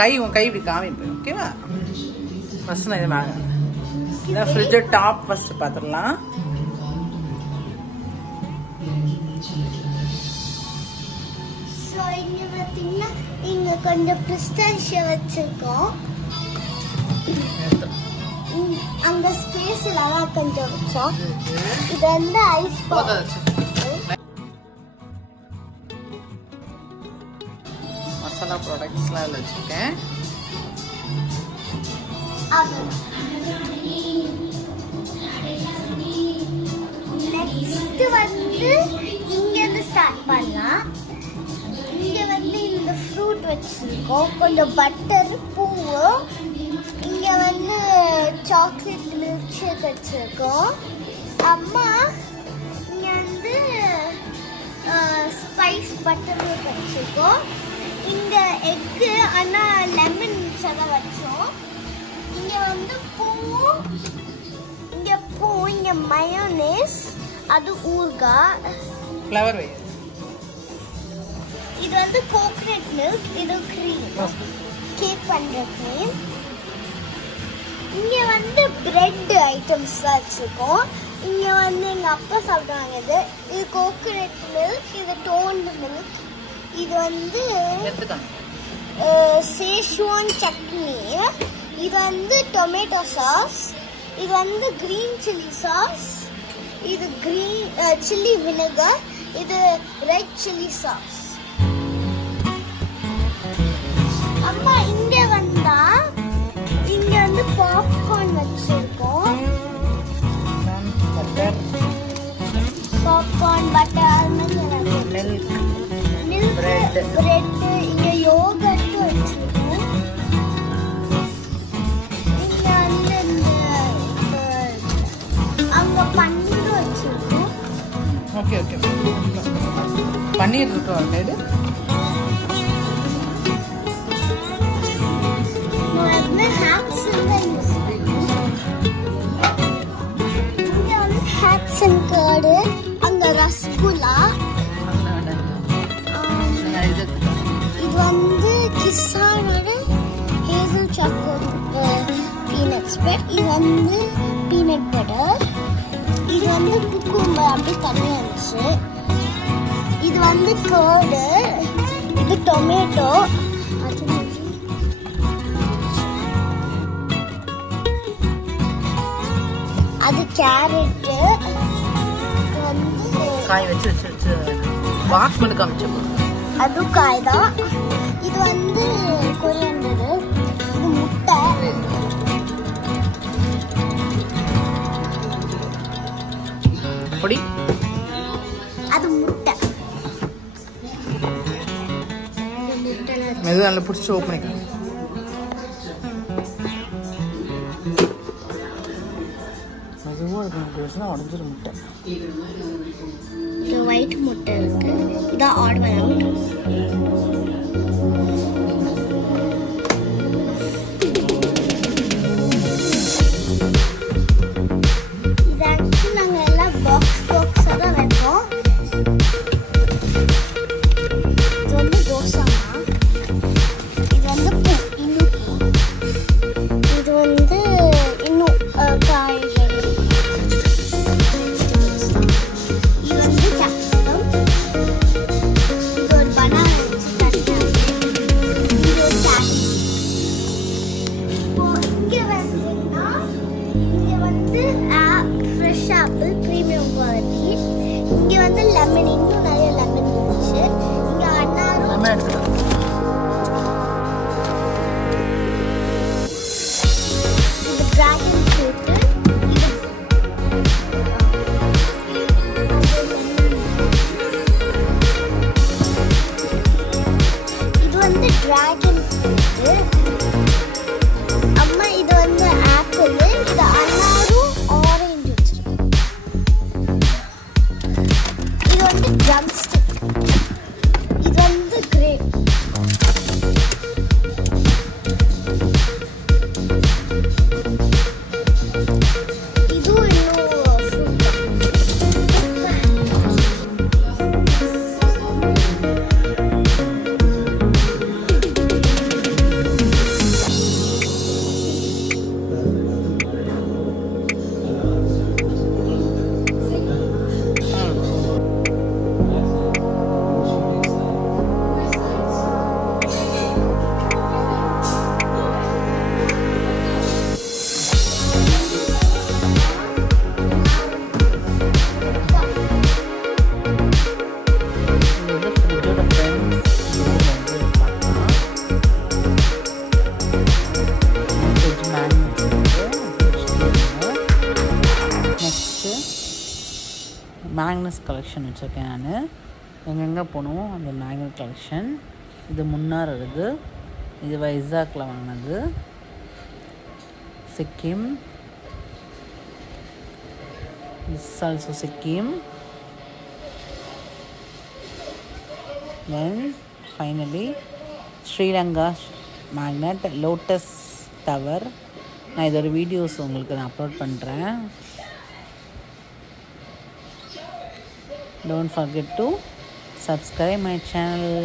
கை உன் கை இப்படி காமிப்பேன். ஓகேவா? ஃபர்ஸ்ட் நான் இதை வாங்க. இதான் ஃப்ரிட்ஜ் டாப் ஃபர்ஸ்ட் பார்த்துடலாம். ஸோ இங்கே பார்த்தீங்கன்னா இங்கே கொஞ்சம் பிஸ்டாஷியோ வச்சுருக்கோம். அந்த ஸ்பேஸில் தான் கொஞ்சம் வச்சோம். இது வந்து ஐஸ் மசாலா ப்ராடக்ட்ஸ்லாம் இதில் வச்சுருக்கேன். நெக்ஸ்ட் வந்து இங்கேருந்து ஸ்டார்ட் பண்ணலாம். இங்கே வந்து இந்த ஃப்ரூட் வச்சுருக்கோம், கொஞ்சம் பட்டர், பூவு. இங்கே வந்து சாக்லேட் மில்க் ஷேக் வச்சுருக்கோம். அம்மா இங்கே வந்து ஸ்பைஸ் பட்டர் மில்க் வச்சுருக்கோம். இந்த எக்கு ஆனால் லெமன் சதம் வச்சோம். இங்கே வந்து பூவும், இங்கே மயோனேஸ், அது ஊறுகாய், ஃப்ளவர் வே. இது வந்து கோகனட் மில்க், இது க்ரீம், கேக் பண்ணுற க்ரீம். இங்கே வந்து பிரெட் ஐட்டம்ஸ்லாம் வச்சுருக்கோம். இங்கே வந்து எங்கள் அப்பா சாப்பிடுவாங்க. இது கோகனட் மில்க், இது டோன்டு மில்க், இது வந்து சேஷ்வான் சட்னி, இது வந்து டொமேட்டோ சாஸ், இது வந்து கிரீன் சில்லி சாஸ், இது கிரீன் சில்லி விnegar, இது ரெட் சில்லி சாஸ். அம்மா இங்க வந்தா இங்க வந்து பாப்கார்ன் வச்சிருக்கோம். பாப்கார்ன், பட்டர், மில்க், பிரெட், இங்க யோகர்ட் வச்சிருக்கோம். இங்க வந்து அங்க பன்னீர் வச்சிருக்கோம். ஓகே ஓகே, பன்னீர் இருக்கா சைடு? அங்க ரசகுல்லா, இது வந்து கிசானோட ஹேசல் சாக்லேட் பீனட் ஸ்ப்ரெட், இது வந்து பீனட் பட்டர், இது வந்து குக்கும்பர் அப்படி தனியாக இருந்துச்சு, இது வந்து கர்டு, இது டொமேட்டோ, அது கேரட்டு, காய் வச்சு வச்சு வச்சு வாஷ் பண்ணி காமிச்சோம். அது காய் தான். இது வந்து கொரியண்டர், இது முட்டை, பொடி, அது முட்டை. மெது நல்லா பிடிச்சி ஓப்பன் பண்ணிக்கலாம். உடஞ்சிரு முட்டை. இது ஒயிட் முட்டை இருக்கு, இதான் ஆட் பண்ண. இது ஆக்சுவலி நாங்கள் எல்லாம் பாக்ஸாக தான் வைப்போம். இது வந்து தோசாமா, இது வந்து பூ, இன்னும் பூ, இது வந்து இன்னும் காய்கறி, இது வந்து கேப்சிகம், இது ஒரு பனானா வச்சு தட்டினாங்க, இது ஒரு கேரட். இப்போ இங்கே வந்தீங்கன்னா இங்கே வந்து ஃப்ரெஷ் ஆப்பிள் ப்ரீமியம் குவாலிட்டி, இங்கே வந்து லெமன், இன்னும் நிறைய லெமன் இருந்துச்சு, இங்கே அன்னாரும், இது டிராகன் ஃப்ரூட்டு, இது வந்து டிராகன் ஃப்ரூட்டு. அம்மா இது வந்து ஆப்பிள், இது அன்னாரும் ஆரஞ்சு வச்சிருக்கோம். இது வந்து ட்ரம்ஸ்டிக், இது வந்து கிரேப். இதுவும் இன்னும் ஃப்ரூட். கலெக்ஷன் வச்சுருக்கேன் நான். எங்கெங்கே போகணும் அந்த மேக்னெட் கலெக்ஷன். இது முன்னார் இருக்குது. இது வைசாக்கில் வாங்கினது. Sikkim. This is also Sikkim. Then finally Sri Lanka magnet Lotus Tower. நான் இதோட வீடியோஸ் உங்களுக்கு நான் அப்லோட் பண்ணுறேன். Don't forget to subscribe my channel.